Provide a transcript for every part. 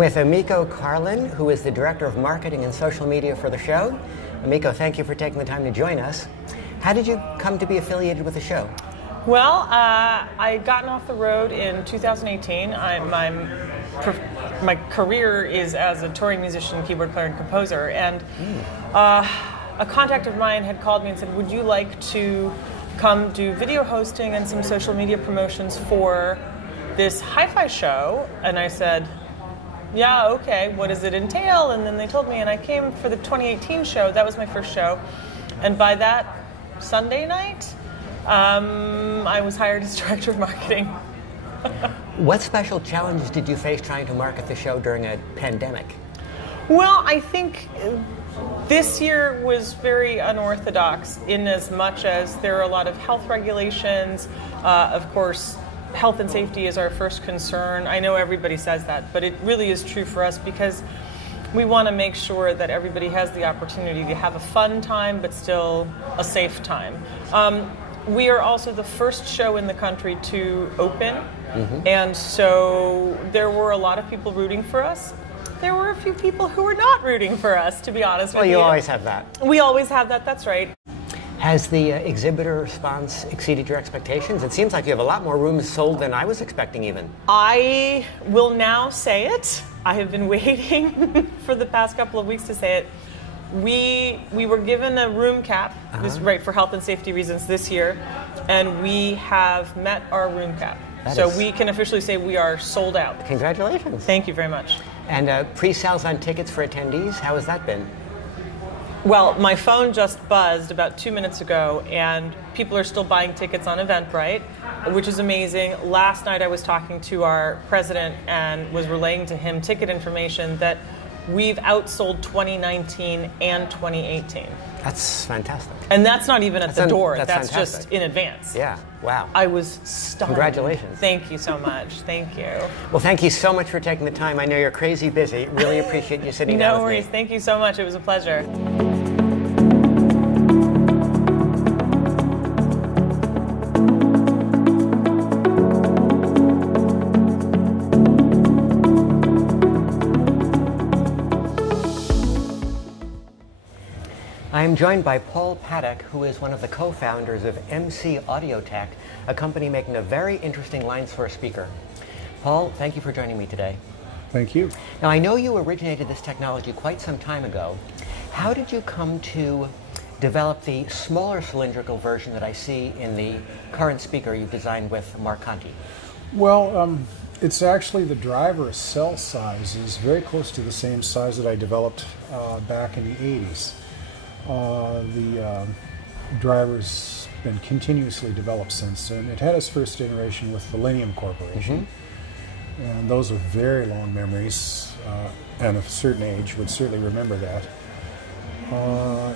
with Emiko Carlin, who is the Director of Marketing and Social Media for the show. Emiko, thank you for taking the time to join us. How did you come to be affiliated with the show? Well, I'd gotten off the road in 2018. My career is as a touring musician, keyboard player, and composer. And a contact of mine had called me and said, would you like to come do video hosting and some social media promotions for this hi-fi show? And I said, yeah, okay, what does it entail? And then they told me, and I came for the 2018 show. That was my first show. And by that Sunday night, I was hired as Director of Marketing. What special challenges did you face trying to market the show during a pandemic? Well, I think this year was very unorthodox in as much as there are a lot of health regulations. Of course, health and safety is our first concern. I know everybody says that, but it really is true for us because we want to make sure that everybody has the opportunity to have a fun time, but still a safe time. We are also the first show in the country to open, and so there were a lot of people rooting for us. There were a few people who were not rooting for us, to be honest with you. Well, you always have that. We always have that, that's right. Has the exhibitor response exceeded your expectations? It seems like you have a lot more rooms sold than I was expecting even. I will now say it. I have been waiting for the past couple of weeks to say it. We were given a room cap, this is right, for health and safety reasons this year, and we have met our room cap. So we can officially say we are sold out. Congratulations. Thank you very much. And pre-sales on tickets for attendees, how has that been? Well, my phone just buzzed about 2 minutes ago, and people are still buying tickets on Eventbrite, which is amazing. Last night I was talking to our president and was relaying to him ticket information that we've outsold 2019 and 2018. That's fantastic. And that's not even at the door. That's fantastic. Just in advance. Yeah, wow. I was stunned. Congratulations. Thank you so much. Thank you. Well, thank you so much for taking the time. I know you're crazy busy. Really appreciate you sitting down with me. No worries. Thank you so much. It was a pleasure. I am joined by Paul Paddock, who is one of the co-founders of MC Audiotech, a company making a very interesting lines for a speaker. Paul, thank you for joining me today. Thank you. Now, I know you originated this technology quite some time ago. How did you come to develop the smaller cylindrical version that I see in the current speaker you designed with Mark Conti? Well, it's actually the driver cell size is very close to the same size that I developed back in the 80s. The driver's been continuously developed since then. It had its first iteration with Millennium Corporation, and those are very long memories, and of a certain age would certainly remember that.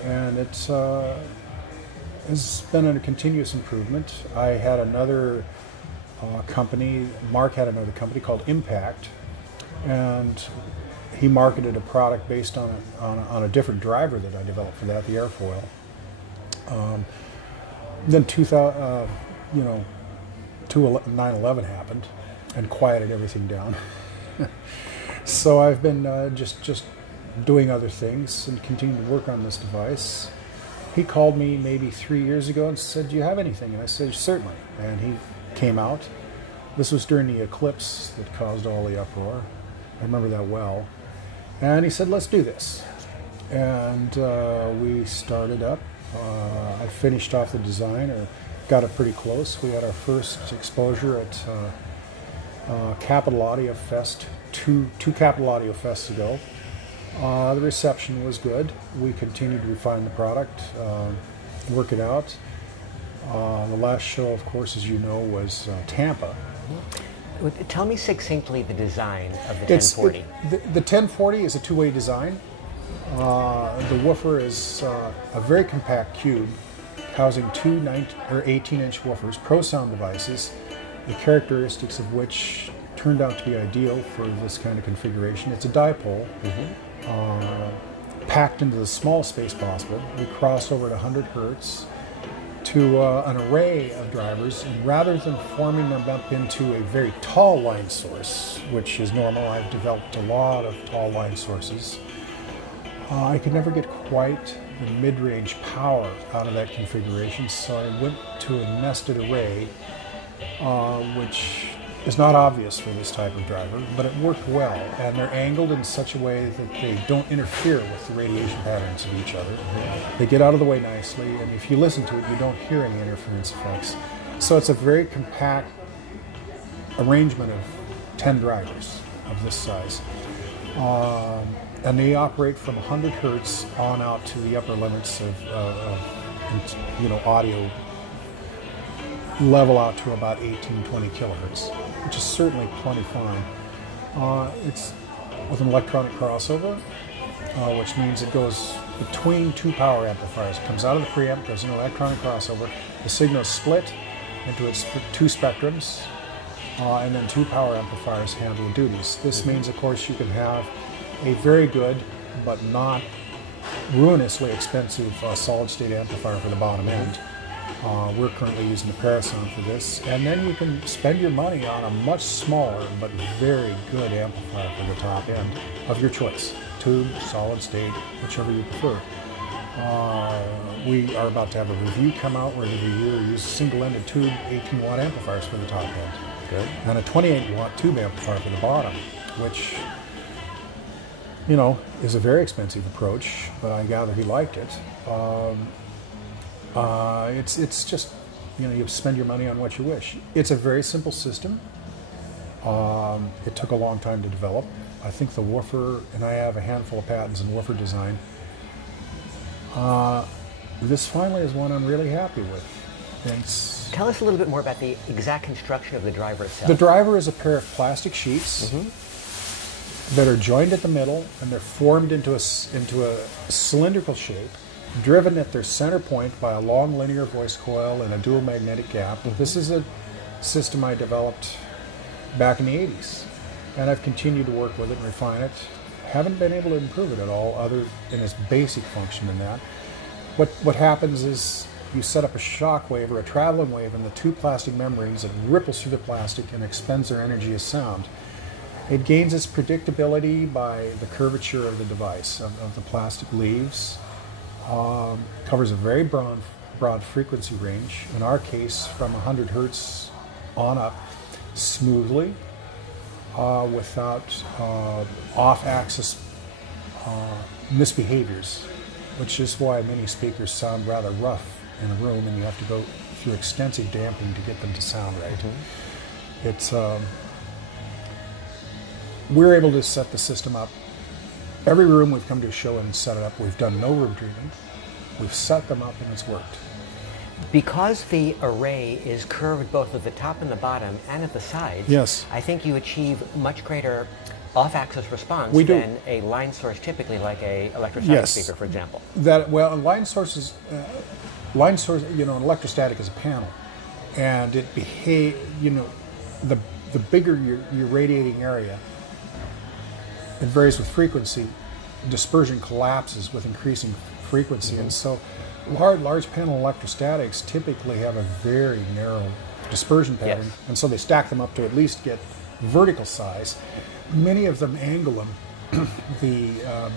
And it's has been a continuous improvement. I had another company, Mark had another company called Impact, and he marketed a product based on a different driver that I developed for that, the airfoil. Then 9/11 happened and quieted everything down. So I've been just doing other things and continuing to work on this device. He called me maybe 3 years ago and said, "Do you have anything?" And I said, "Certainly." And he came out. This was during the eclipse that caused all the uproar. I remember that well. And he said, "Let's do this." And we started up. I finished off the design, or got it pretty close. We had our first exposure at Capital Audio Fest, two Capital Audio Fests ago. The reception was good. We continued to refine the product, work it out. The last show, of course, as you know, was Tampa. Tell me succinctly the design of the 1040. The 1040 is a two-way design. The woofer is a very compact cube housing two 18-inch woofers, Pro Sound devices, the characteristics of which turned out to be ideal for this kind of configuration. It's a dipole, packed into the smallest space possible. We cross over at 100 hertz, to an array of drivers, and rather than forming them up into a very tall line source, which is normal, I've developed a lot of tall line sources, I could never get quite the mid-range power out of that configuration, so I went to a nested array, which is not obvious for this type of driver, but it worked well, and they're angled in such a way that they don't interfere with the radiation patterns of each other. They get out of the way nicely, and if you listen to it, you don't hear any interference effects. So it's a very compact arrangement of 10 drivers of this size. And they operate from 100 hertz on out to the upper limits of audio level out to about 18-20 kilohertz, which is certainly plenty fine. It's with an electronic crossover, which means it goes between two power amplifiers. It comes out of the preamp, goes into an electronic crossover. The signal is split into its two spectrums, and then two power amplifiers handle the duties. This means, of course, you can have a very good but not ruinously expensive solid-state amplifier for the bottom end. We're currently using the Parasound for this, and then you can spend your money on a much smaller but very good amplifier for the top end of your choice. Tube, solid state, whichever you prefer. We are about to have a review come out where every year we use single-ended tube 18-watt amplifiers for the top end. Good. And a 28-watt tube amplifier for the bottom, which, is a very expensive approach, but I gather he liked it. It's just, you spend your money on what you wish. It's a very simple system. It took a long time to develop. I think the woofer, and I have a handful of patents in woofer design. This finally is one I'm really happy with. Tell us a little bit more about the exact construction of the driver itself. The driver is a pair of plastic sheets that are joined at the middle, and they're formed into a cylindrical shape, driven at their center point by a long linear voice coil and a dual magnetic gap. This is a system I developed back in the 80s, and I've continued to work with it and refine it. Haven't been able to improve it at all other than its basic function in that. What happens is you set up a shock wave or a traveling wave in the two plastic membranes. It ripples through the plastic and expends their energy as sound. It gains its predictability by the curvature of the device, of the plastic leaves. Covers a very broad frequency range, in our case from 100 hertz on up, smoothly, without off-axis misbehaviors, which is why many speakers sound rather rough in a room, and you have to go through extensive damping to get them to sound right. It's we're able to set the system up. Every room we've come to a show and set it up, we've done no room treatment. We've set them up and it's worked. Because the array is curved both at the top and the bottom and at the sides, yes, I think you achieve much greaher off-axis response than a line source, typically like a electrostatic speaker, for example. A line source, an electrostatic is a panel, and it behaves. The bigger your radiating area, it varies with frequency. Dispersion collapses with increasing frequency, and so large panel electrostatics typically have a very narrow dispersion pattern, and so they stack them up to at least get vertical size. Many of them angle them. The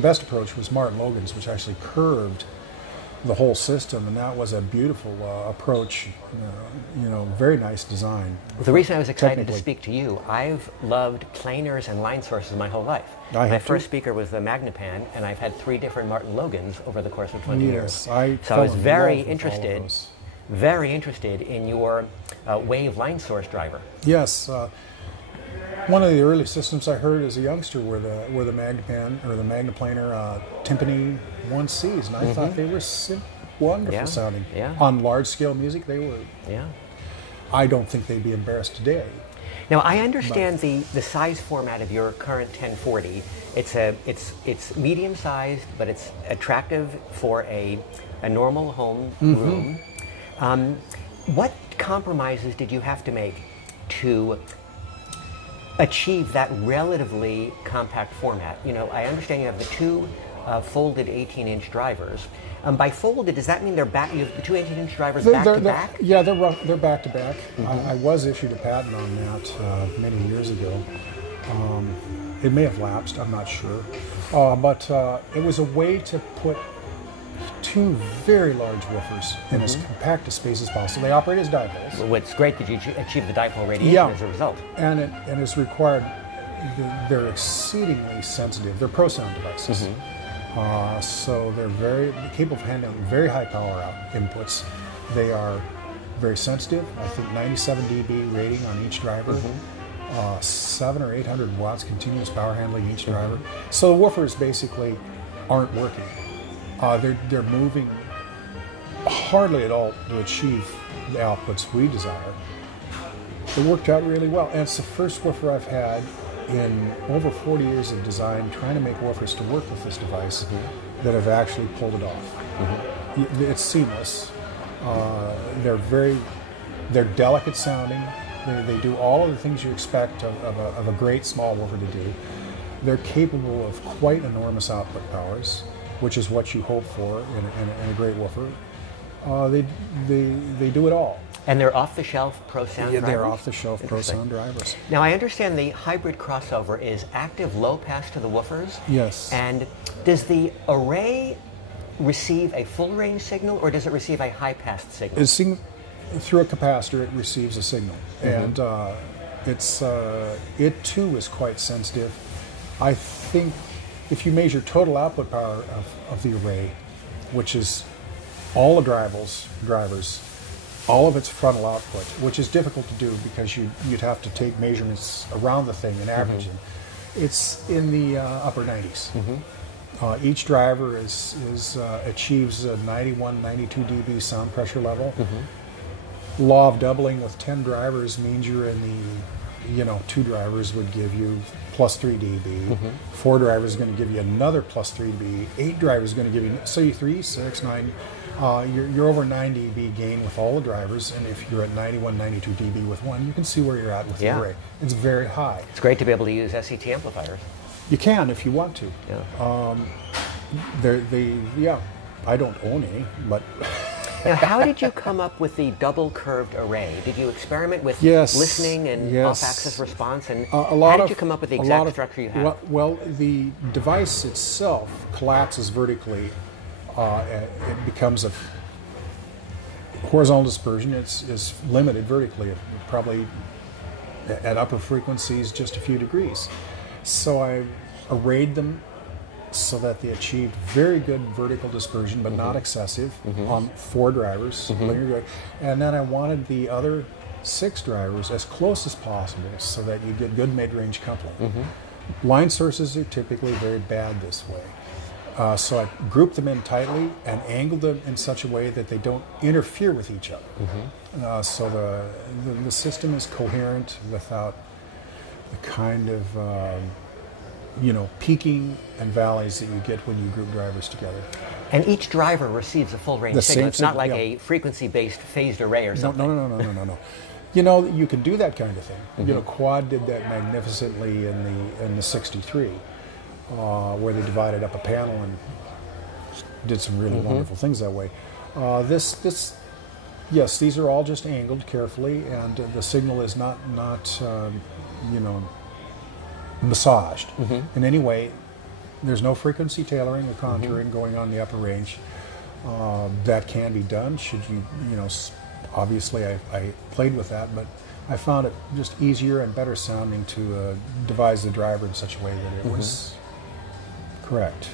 best approach was Martin Logan's, which actually curved the whole system, and that was a beautiful approach. Very nice design. The reason I was excited to speak to you, I've loved planers and line sources my whole life. My first speaker was the Magnepan, and I've had 3 different Martin Logans over the course of 20 years. So I was very interested in your wave line source driver. Yes. One of the early systems I heard as a youngster were the Magnepan or the Magneplanar Timpani 1Cs, and I thought they were wonderful sounding. Yeah. On large scale music, they were. Yeah. I don't think they'd be embarrassed today. Now I understand the size format of your current 1040. It's medium sized, but it's attractive for a normal home room. What compromises did you have to make to achieve that relatively compact format? I understand you have the 2 folded 18-inch drivers, By folded, does that mean they're back? You have the two 18-inch drivers back to back? Yeah, they're back to back. I was issued a patent on that many years ago. It may have lapsed, I'm not sure. But it was a way to put two very large woofers in as compact a space as possible. They operate as dipoles. Well, it's great that you achieve the dipole radiation as a result. And it's required, they're exceedingly sensitive. They're ProSound devices. So they're very capable of handling very high power inputs. They are very sensitive. I think 97 dB rating on each driver. 700 or 800 watts continuous power handling each driver. So the woofers basically aren't working. They're moving hardly at all to achieve the outputs we desire. It worked out really well, and it's the first woofer I've had in over 40 years of design trying to make woofers to work with this device that have actually pulled it off. It's seamless. They're delicate sounding. They do all of the things you expect of a great small woofer to do. They're capable of quite enormous output powers, which is what you hope for in a great woofer. They do it all. And they're off-the-shelf ProSound drivers? They're off-the-shelf ProSound drivers. Now, I understand the hybrid crossover is active low pass to the woofers. Yes. And does the array receive a full range signal, or does it receive a high pass signal? Through a capacitor, it receives a signal, and it too is quite sensitive. I think if you measure total output power of the array, which is all the drivers, all of its frontal output, which is difficult to do because you'd have to take measurements around the thing and average them. It's in the upper 90s. Each driver achieves a 91, 92 dB sound pressure level. Law of doubling with 10 drivers means you're in the, 2 drivers would give you plus 3 dB. 4 drivers is going to give you another plus 3 dB. 8 drivers is going to give you, say 3, 6, 9. You're over 9 dB gain with all the drivers, and if you're at 91, 92 dB with one, you can see where you're at with the array. It's very high. It's great to be able to use SET amplifiers. You can if you want to. I don't own any, but... Now, how did you come up with the double curved array? Did you experiment with listening and off-axis response? And how did you come up with the exact structure you have? Well, the device itself collapses vertically. It becomes a horizontal dispersion. It's limited vertically, probably at upper frequencies, just a few degrees. So I arrayed them so that they achieved very good vertical dispersion, but not excessive, on 4 drivers, linear drive. And then I wanted the other 6 drivers as close as possible so that you get good mid-range coupling. Line sources are typically very bad this way. So I grouped them in tightly and angled them in such a way that they don't interfere with each other. So the system is coherent without the kind of peaking and valleys that you get when you group drivers together. And each driver receives a full range signal. It's not like a frequency-based phased array or something. No. You can do that kind of thing. Quad did that magnificently in the 63, where they divided up a panel and did some really wonderful things that way. Yes, these are all just angled carefully, and the signal is not massaged in any way. There's no frequency tailoring or contouring going on the upper range. That can be done should you, obviously I played with that, but I found it just easier and better sounding to devise the driver in such a way that it was correct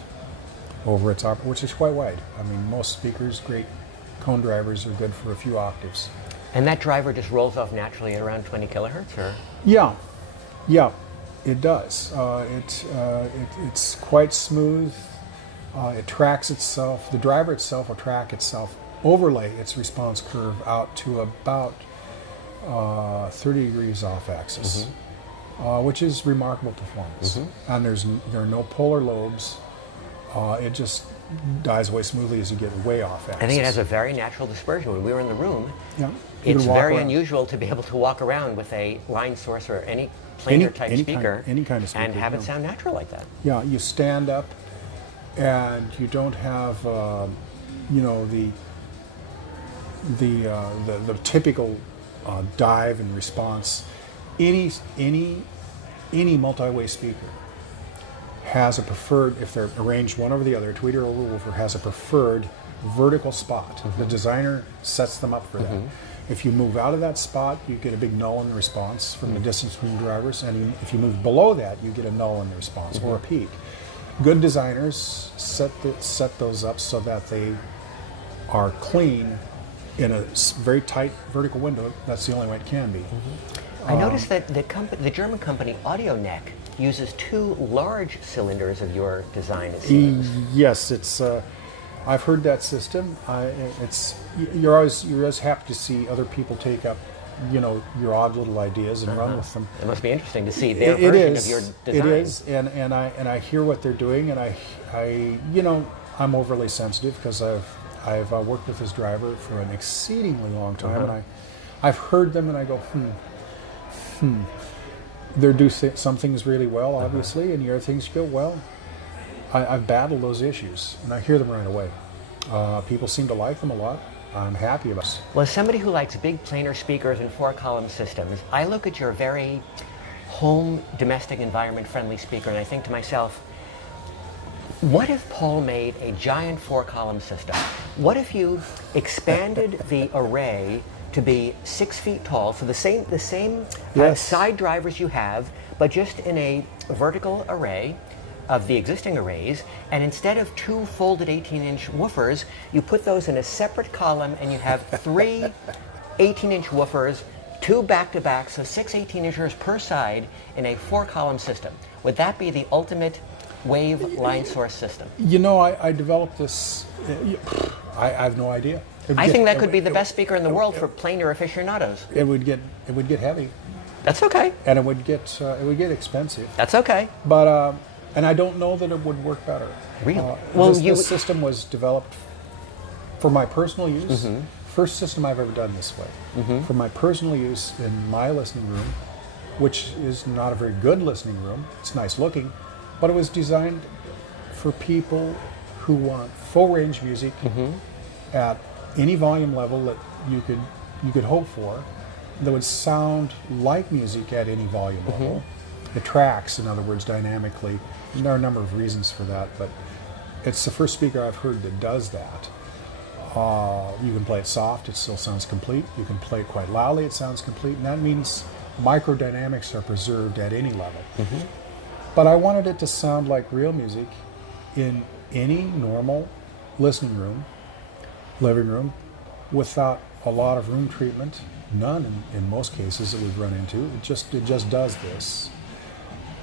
over its which is quite wide. I mean, most speakers, great cone drivers, are good for a few octaves. And that driver just rolls off naturally at around 20 kilohertz, or? Yeah. It does. It's quite smooth. It tracks itself. The driver itself will track itself, overlay its response curve out to about 30 degrees off axis, which is remarkable performance. And there are no polar lobes. It just dies away smoothly as you get way off axis. I think it has a very natural dispersion. When we were in the room, it's very unusual to be able to walk around with a line source or any planar type speaker, any kind of speaker, and have it sound natural like that. Yeah, you stand up and you don't have you know, the typical dive and response. Any multi-way speaker has a preferred, if they're arranged one over the other, a tweeter or a woofer has a preferred vertical spot. The designer sets them up for that. If you move out of that spot, you get a big null in the response from the distance between drivers, and if you move below that, you get a null in the response or a peak. Good designers set those up so that they are clean in a very tight vertical window. That's the only way it can be. I noticed that the German company AudioNeck uses 2 large cylinders of your design, it seems. Yes, it's. I've heard that system. You're always happy to see other people take up, you know, your odd little ideas and run with them. It must be interesting to see their version of your design. It is, and I hear what they're doing, and I you know, I'm overly sensitive because I've worked with this driver for an exceedingly long time, and I've heard them, and I go, They do some things really well, obviously, and the other things go well. I've battled those issues, and I hear them right away. People seem to like them a lot. I'm happy about it. Well, as somebody who likes big planar speakers and 4-column systems, I look at your very home, domestic, environment-friendly speaker, and I think to myself, what if Paul made a giant 4-column system? What if you expanded the array to be 6 feet tall, so the same Yes. side drivers you have, but just in a vertical array of the existing arrays, and instead of 2 folded 18-inch woofers, you put those in a separate column, and you have 3 18-inch woofers, 2 back-to-back, so 6 18-inchers per side in a 4-column system. Would that be the ultimate wave line source system? You know, I developed this. I have no idea. I think that could be the best speaker in the world for planar aficionados. It would get heavy, That's okay. and it would get expensive. That's okay. But and I don't know that it would work better. Really? Well, this system was developed for my personal use. First system I've ever done this way. For my personal use in my listening room, which is not a very good listening room. It's nice looking, but it was designed for people who want full range music at any volume level that you could hope for, that would sound like music at any volume level. It tracks, in other words, dynamically. And there are a number of reasons for that, but it's the first speaker I've heard that does that. You can play it soft, it still sounds complete. You can play it quite loudly, it sounds complete, and that means microdynamics are preserved at any level. But I wanted it to sound like real music in any normal listening room, living room, without a lot of room treatment, none in most cases that we've run into. It just does this.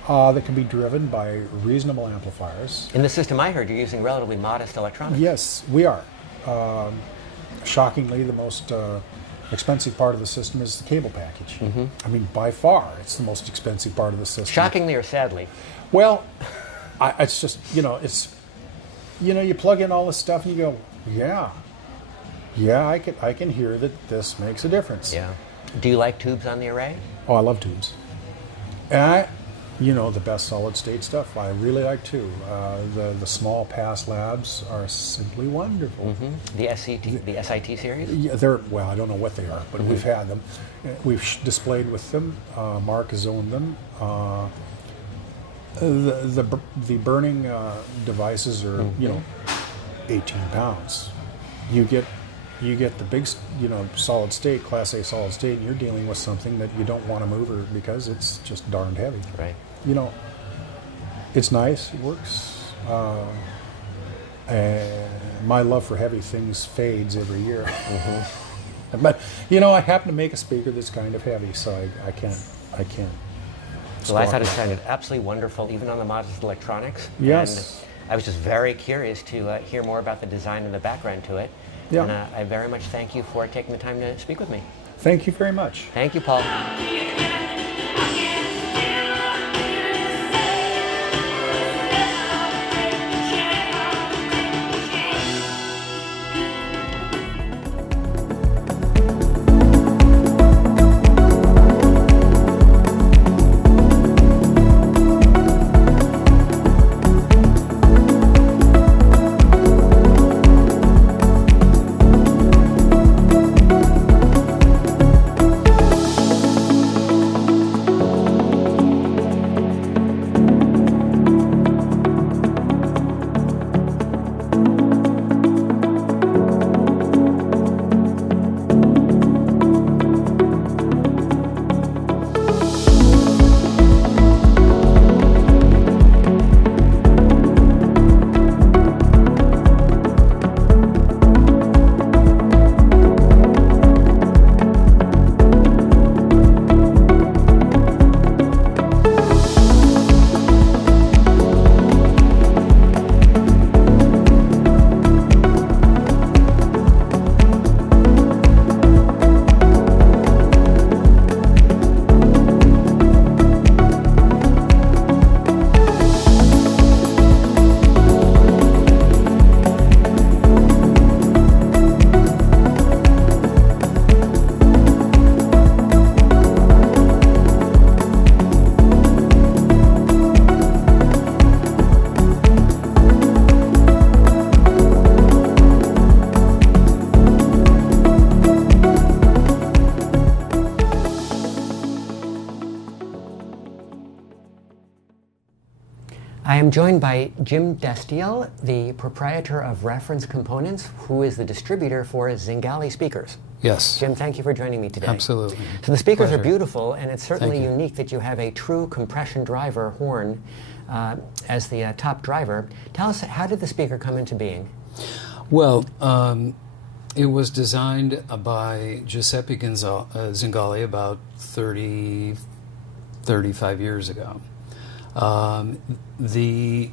That can be driven by reasonable amplifiers. In the system I heard, you're using relatively modest electronics. Yes, we are. Shockingly, the most expensive part of the system is the cable package. I mean, by far, it's the most expensive part of the system. Shockingly or sadly? Well, it's just, you plug in all this stuff and you go, yeah, I can hear that this makes a difference. Yeah. Do you like tubes on the array? Oh, I love tubes. And the best solid state stuff I really like too. The small pass labs are simply wonderful. The SIT series? Yeah, well, I don't know what they are, but we've had them. We've displayed with them. Mark has owned them. The burning devices are 18 pounds. You get the big solid state, Class A solid state, and you're dealing with something that you don't want to move because it's just darned heavy. Right. It's nice, it works. And my love for heavy things fades every year. But I happen to make a speaker that's kind of heavy, so I can't. Well, I thought it sounded absolutely wonderful, even on the modest electronics. Yes. And I was just very curious to hear more about the design and the background to it. Yeah. And I very much thank you for taking the time to speak with me. Thank you very much. Thank you, Paul. I am joined by Jim Destiel, the proprietor of Reference Components, who is the distributor for Zingale speakers. Yes. Jim, thank you for joining me today. Absolutely. So the speakers Pleasure. are beautiful, and it's certainly Thank you. unique that you have a true compression driver horn as the top driver. Tell us, how did the speaker come into being? Well, it was designed by Giuseppe Zingale about 35 years ago. The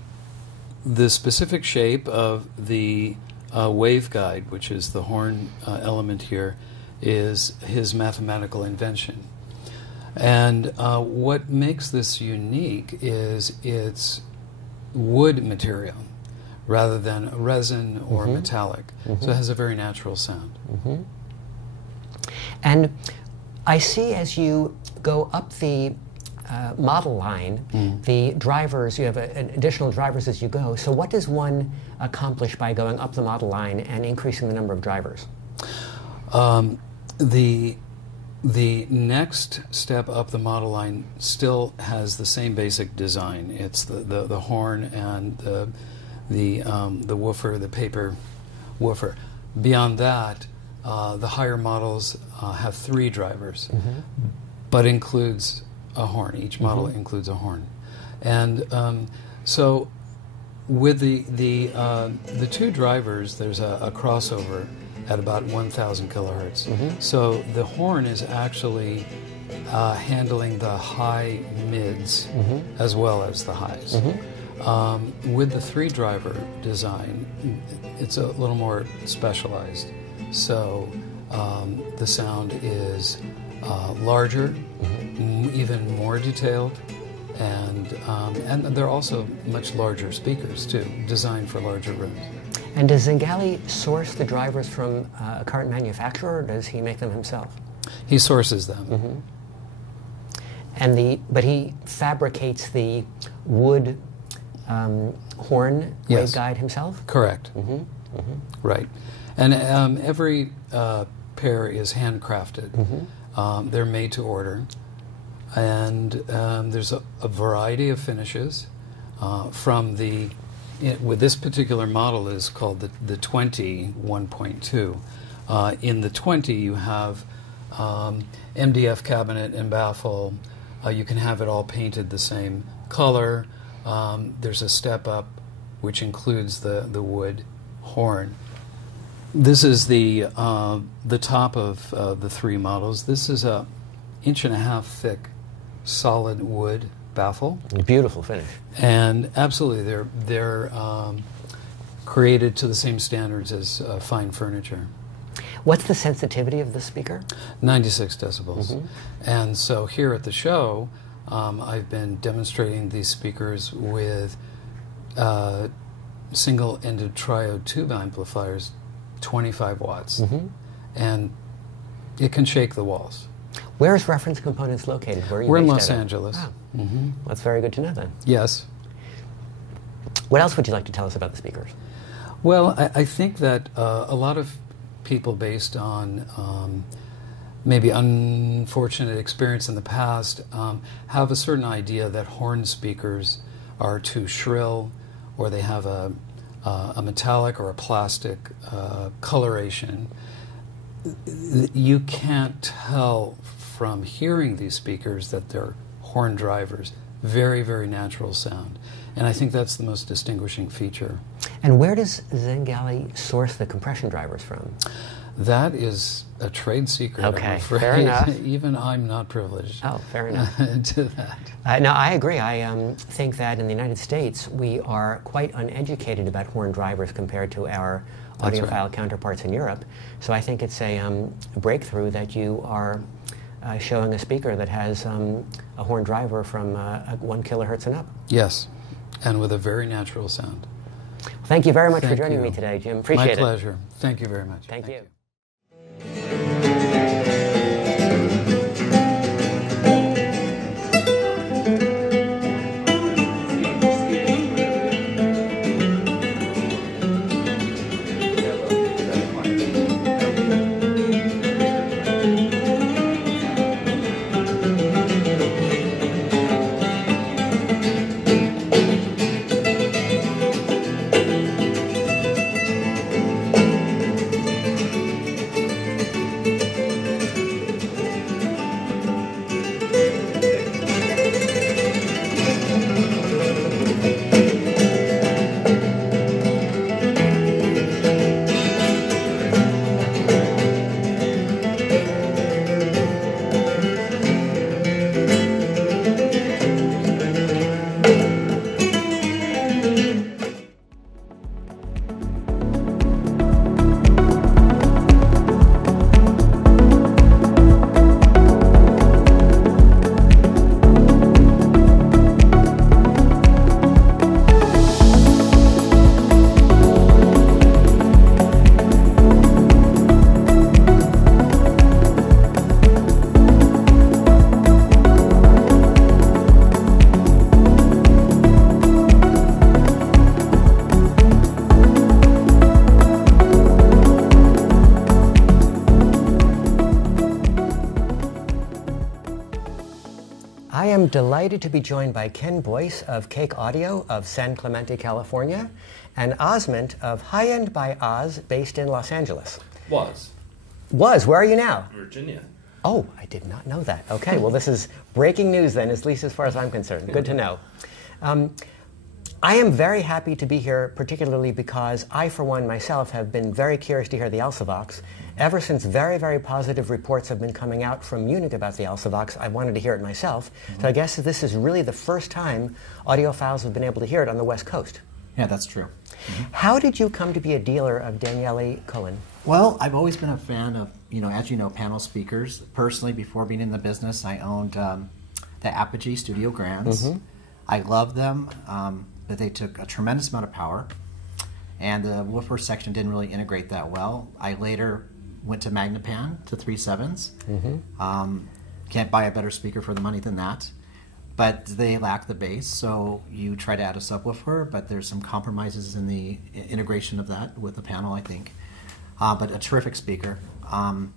specific shape of the waveguide, which is the horn element here, is his mathematical invention. And what makes this unique is its wood material rather than resin or metallic. So it has a very natural sound. And I see as you go up the model line, the drivers, you have additional drivers as you go. So what does one accomplish by going up the model line and increasing the number of drivers? The next step up the model line still has the same basic design. It's the horn and the woofer, the paper woofer. Beyond that, the higher models have 3 drivers, but includes a horn. Each model includes a horn. And so with the 2 drivers, there's a crossover at about 1,000 kilohertz. So the horn is actually handling the high mids as well as the highs. With the 3 driver design, it's a little more specialized. So the sound is larger, even more detailed, and they're also much larger speakers too, designed for larger rooms. And does Zingale source the drivers from a current manufacturer, or does he make them himself? He sources them. And but he fabricates the wood horn waveguide himself? Correct. Right. And every pair is handcrafted. They're made to order. And there's a variety of finishes from with this particular model is called the 20 1.2. In the 20 you have MDF cabinet and baffle. You can have it all painted the same color. There's a step up which includes the wood horn. This is the top of the 3 models. This is a 1.5 inch thick solid wood baffle. Beautiful finish. And absolutely, they're created to the same standards as fine furniture. What's the sensitivity of the speaker? 96 decibels. And so here at the show, I've been demonstrating these speakers with single-ended triode tube amplifiers, 25 watts. And it can shake the walls. Where is Reference Components located? Where are you We're in based Los out of? Angeles. Wow. That's very good to know then. Yes. What else would you like to tell us about the speakers? Well, I think that a lot of people, based on maybe unfortunate experience in the past, have a certain idea that horn speakers are too shrill, or they have a metallic or a plastic coloration. You can't tell from hearing these speakers that they're horn drivers. Very, very natural sound. And I think that's the most distinguishing feature. And where does Zingale source the compression drivers from? That is a trade secret, Okay, I'm afraid. fair enough. Even I'm not privileged Oh, fair enough. to that. No, I agree. I think that in the United States, we are quite uneducated about horn drivers compared to our That's audiophile right. counterparts in Europe. So I think it's a breakthrough that you are showing a speaker that has a horn driver from 1 kilohertz and up. Yes, and with a very natural sound. Thank you very much for Thank joining you. me today, Jim. Appreciate it. My pleasure. Thank you very much. Thank you. I am delighted to be joined by Ken Boyce of Cake Audio of San Clemente, California, and Osment of High End by Oz, based in Los Angeles. Was. Where are you now? Virginia. Oh, I did not know that. Okay, well, this is breaking news then, at least as far as I'm concerned. Good to know. I am very happy to be here, particularly because I, for one, myself, have been very curious to hear the Alsavox. Ever since very, very positive reports have been coming out from Munich about the Alsavox, I wanted to hear it myself. So I guess this is really the first time audiophiles have been able to hear it on the West Coast. Yeah, that's true. How did you come to be a dealer of Daniele Cohen? Well, I've always been a fan of, as you know, panel speakers. Personally, before being in the business, I owned the Apogee Studio Grands. I love them, but they took a tremendous amount of power, and the woofer section didn't really integrate that well. I later went to Magnapan, to 3.7s. Can't buy a better speaker for the money than that. But they lack the bass, so you try to add a subwoofer, but there's some compromises in the integration of that with the panel, I think. But a terrific speaker. And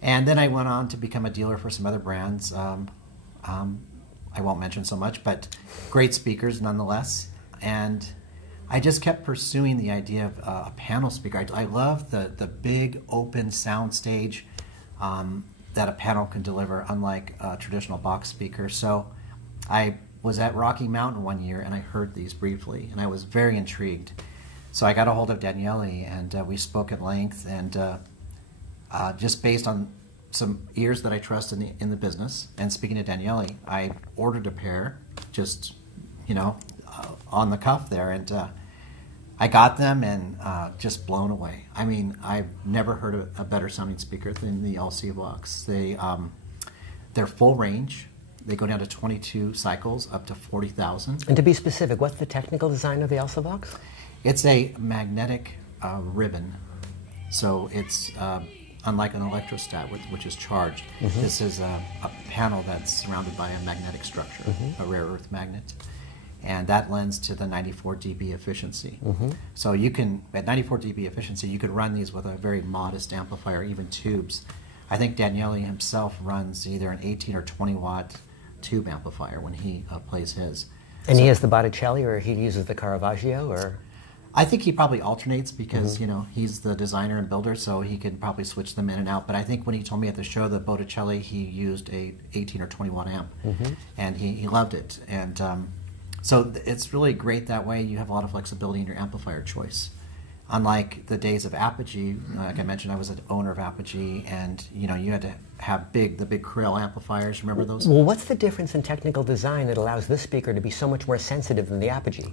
then I went on to become a dealer for some other brands. I won't mention so much, but great speakers nonetheless. And I just kept pursuing the idea of a panel speaker. I love the big open sound stage that a panel can deliver, unlike a traditional box speaker. So I was at Rocky Mountain one year and I heard these briefly, and I was very intrigued. So I got a hold of Daniele, and we spoke at length, and just based on some ears that I trust in the business, and speaking to Daniele, I ordered a pair, just on the cuff there, and I got them, and just blown away. I mean, I've never heard of a better sounding speaker than the Alsavox. They're full range. They go down to 22 cycles, up to 40,000. And to be specific, what's the technical design of the Alsavox? It's a magnetic ribbon, so it's unlike an electrostat, which is charged. This is a panel that's surrounded by a magnetic structure, a rare earth magnet, and that lends to the 94 dB efficiency. So you can, at 94 dB efficiency, you could run these with a very modest amplifier, even tubes. I think Daniele himself runs either an 18 or 20 watt tube amplifier when he plays his. And he has the Botticelli, or he uses the Caravaggio, or? I think he probably alternates because, he's the designer and builder, so he can probably switch them in and out. But I think when he told me at the show, the Botticelli, he used a 18 or 20 watt amp, and he loved it. And so it's really great that way. You have a lot of flexibility in your amplifier choice. Unlike the days of Apogee, like I mentioned, I was an owner of Apogee, and you had to have the big Krell amplifiers. Remember those? Well, what's the difference in technical design that allows this speaker to be so much more sensitive than the Apogee?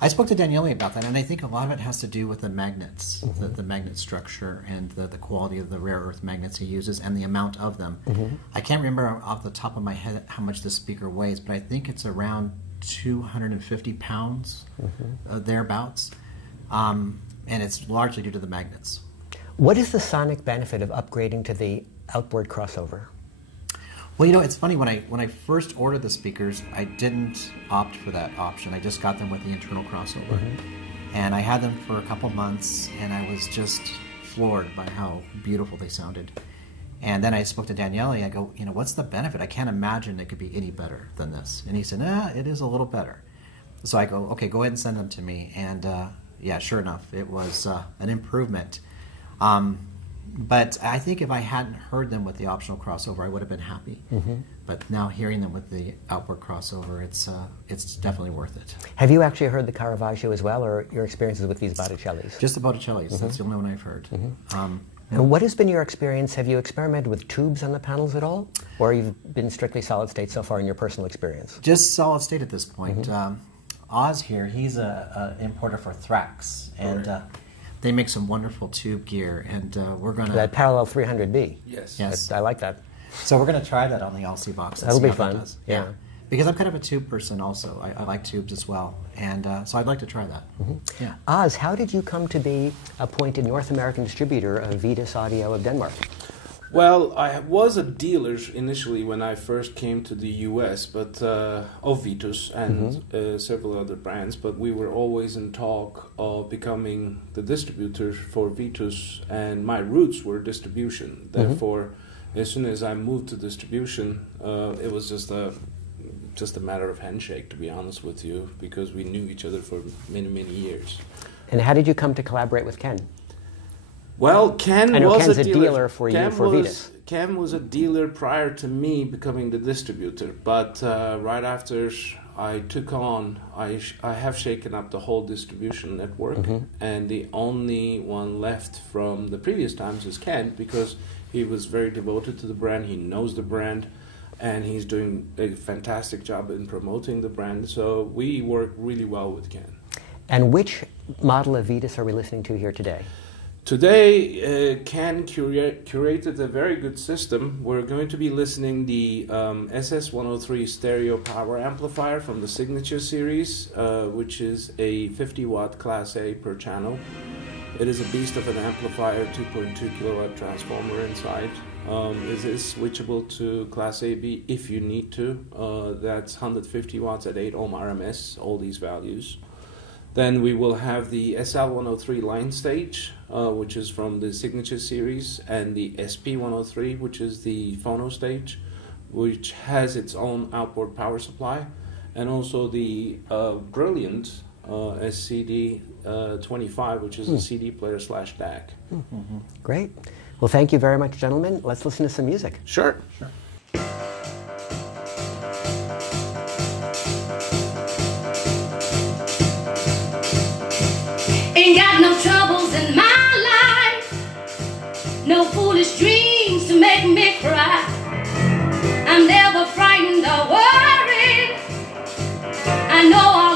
I spoke to Daniele about that, and I think a lot of it has to do with the magnets, the magnet structure, and the quality of the rare earth magnets he uses, and the amount of them. I can't remember off the top of my head how much this speaker weighs, but I think it's around 250 pounds, thereabouts, and it's largely due to the magnets. What is the sonic benefit of upgrading to the outboard crossover? Well, it's funny, when I first ordered the speakers, I didn't opt for that option. I just got them with the internal crossover. And I had them for a couple months, and I was just floored by how beautiful they sounded. And then I spoke to Daniele, I go, what's the benefit? I can't imagine it could be any better than this. And he said, it is a little better. So I go, okay, go ahead and send them to me. And yeah, sure enough, it was an improvement. But I think if I hadn't heard them with the optional crossover, I would have been happy. But now hearing them with the outboard crossover, it's definitely worth it. Have you actually heard the Caravaggio as well, or your experiences with these Botticellis? Just the Botticellis. That's the only one I've heard. And what has been your experience? Have you experimented with tubes on the panels at all? Or you've been strictly solid state so far in your personal experience? Just solid state at this point. Oz here, he's an importer for Thrax. And they make some wonderful tube gear, and we're going to... That Parallel 300B. Yes. I like that. So we're going to try that on the Alsavox. That'll be fun. Yeah. Because I'm kind of a tube person also. I like tubes as well. And so I'd like to try that. Yeah. Oz, how did you come to be appointed North American distributor of Vitus Audio of Denmark? Well, I was a dealer initially when I first came to the U.S., but of Vitus and several other brands. But we were always in talk of becoming the distributor for Vitus, and my roots were distribution. Therefore, as soon as I moved to distribution, it was just a just a matter of handshake, to be honest with you, because we knew each other for many, many years. And how did you come to collaborate with Ken? Well, Ken I know was Ken's a dealer for you for Vitus. Ken was a dealer prior to me becoming the distributor, but right after I took on, I have shaken up the whole distribution network, and the only one left from the previous times is Ken, because he was very devoted to the brand, he knows the brand, and he's doing a fantastic job in promoting the brand, so we work really well with Ken. And which model of Vitus are we listening to here today? Today, Ken curated a very good system. We're going to be listening the SS103 stereo power amplifier from the Signature series, which is a 50-watt Class A per channel. It is a beast of an amplifier, 2.2 kilowatt transformer inside. It is switchable to Class AB if you need to. That's 150 watts at 8 ohm RMS, all these values. Then we will have the SL103 line stage, which is from the Signature series, and the SP103, which is the phono stage, which has its own outboard power supply, and also the brilliant SCD25, which is a CD player / DAC. Great. Well, thank you very much, gentlemen. Let's listen to some music. Sure. Ain't got no troubles in my life, no foolish dreams to make me cry. I'm never frightened or worried. I know